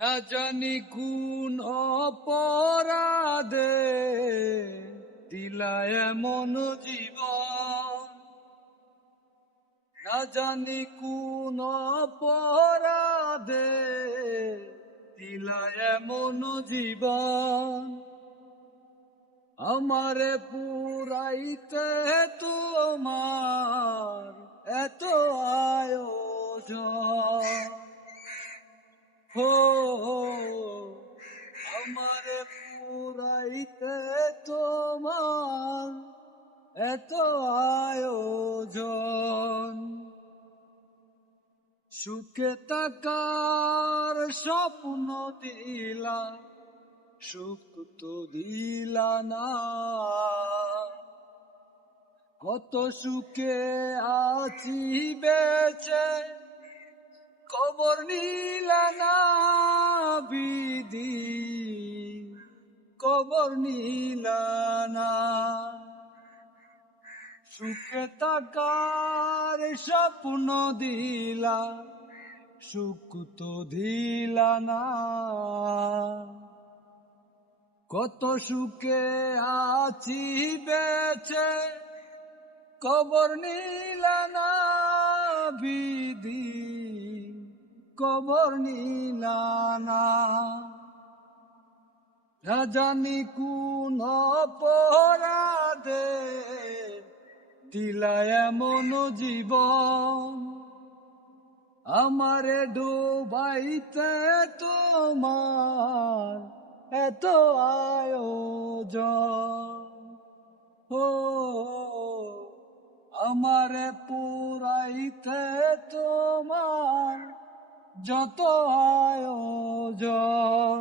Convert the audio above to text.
না জানি কোন অপরাধে দিলা এমন জীবন, না জানি কোন অপরাধে দিলা এমন জীবন। আমারে পুরাইতে তোমার এত আয়োজন, হো আমারে পুরাইতে তোমার এত আয়োজন। সুখে থাকার স্বপ্ন দিলা, সুখ তো দিলা না। কত সুখে আছি বেঁচে, খবর নিলা না বিধি, খবর নিলা না। সুখে থাকার স্বপ্ন দিলা, সুখ তো দিলা না। কত সুখে আছি বেঁচে, খবর নিলা না বিধি, খবর নিলা না। না জানি কোন অপরাধে দিলা এমন জীবন, আমারে ডুবাইতে তোমার এত আয়োজন, ও আমারে পুরাইতে তোমার যত আয়োজন।